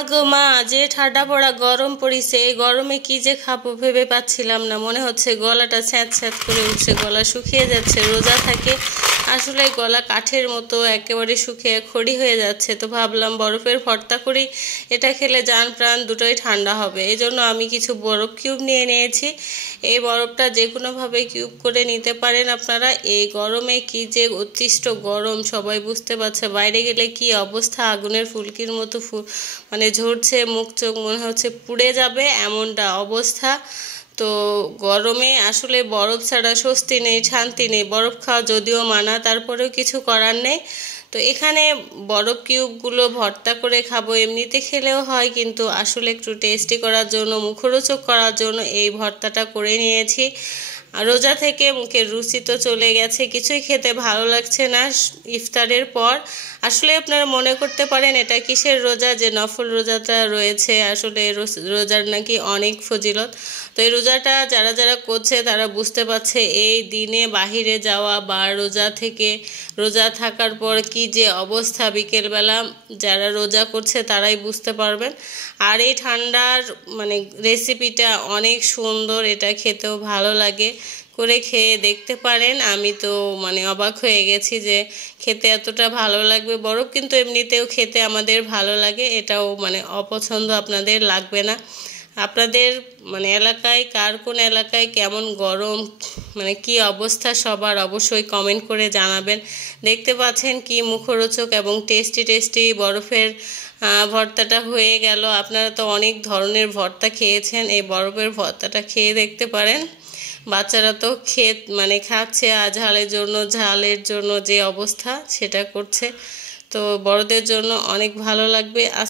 আগো মা, যে ঠান্ডা পড়া গরম পড়িছে, এই গরমে কি যে খাবো ভেবে পাচ্ছিলাম না। মনে হচ্ছে গলাটা স্যাঁত স্যাঁত করে উঠছে, গলা শুকিয়ে যাচ্ছে। রোজা থাকে আসলে গলা কাঠের মতো একেবারে শুকিয়ে খড়ি হয়ে যাচ্ছে। তো ভাবলাম বরফের ভর্তা করি, এটা খেলে জান প্রাণ দুটোই ঠান্ডা হবে। এই জন্য আমি কিছু বরফ কিউব নিয়ে নিয়েছি। এই বরফটা যে কোনোভাবে কিউব করে নিতে পারেন আপনারা। এই গরমে কি যে অতিষ্ঠ গরম সবাই বুঝতে পারছে, বাইরে গেলে কি অবস্থা, আগুনের ফুলকির মতো মানে ঝরছে মুখ চোখ, মনে হচ্ছে পুড়ে যাবে এমনটা অবস্থা। তো গরমে আসলে বরফ ছাড়া স্বস্তি নেই, শান্তি নেই। বরফ খাওয়া যদিও মানা, তারপরেও কিছু করার নেই। তো এখানে বরফ কিউবগুলো ভর্তা করে খাবো, এমনিতে খেলেও হয়, কিন্তু আসলে একটু টেস্টি করার জন্য, মুখরোচক করার জন্য এই ভর্তাটা করে নিয়েছি। আর রোজা থেকে মুখের রুচি তো চলে গেছে, কিছুই খেতে ভালো লাগছে না ইফতারের পর। আসলে আপনারা মনে করতে পারেন এটা কিসের রোজা, যে নফল রোজাটা রয়েছে, আসলে রোজার নাকি অনেক ফজিলত। তো এই রোজাটা যারা যারা করছে তারা বুঝতে পারছে এই দিনে বাহিরে যাওয়া বা রোজা থাকার পর কি যে অবস্থা বিকেলবেলা, যারা রোজা করছে তারাই বুঝতে পারবেন। আর এই ঠান্ডার মানে রেসিপিটা অনেক সুন্দর, এটা খেতেও ভালো লাগে, করে খেয়ে দেখতে পারেন। আমি তো মানে অবাক হয়ে গেছি যে খেতে এতটা ভালো লাগবে। বরফ কিন্তু এমনিতেও খেতে আমাদের ভালো লাগে, এটাও মানে অপছন্দ আপনাদের লাগবে না। আপনাদের মানে এলাকায় কোন এলাকায় কেমন গরম, মানে কি অবস্থা সবার, অবশ্যই কমেন্ট করে জানাবেন। দেখতে পাচ্ছেন কি মুখরোচক এবং টেস্টি টেস্টি বরফের ভর্তাটা হয়ে গেল। আপনারা তো অনেক ধরনের ভর্তা খেয়েছেন, এই বরফের ভর্তাটা খেয়ে দেখতে পারেন। বাচ্চারা তো খাচ্ছে, আর ঝালের জন্য যে অবস্থা সেটা করছে। তো বড়দের জন্য অনেক ভালো লাগবে।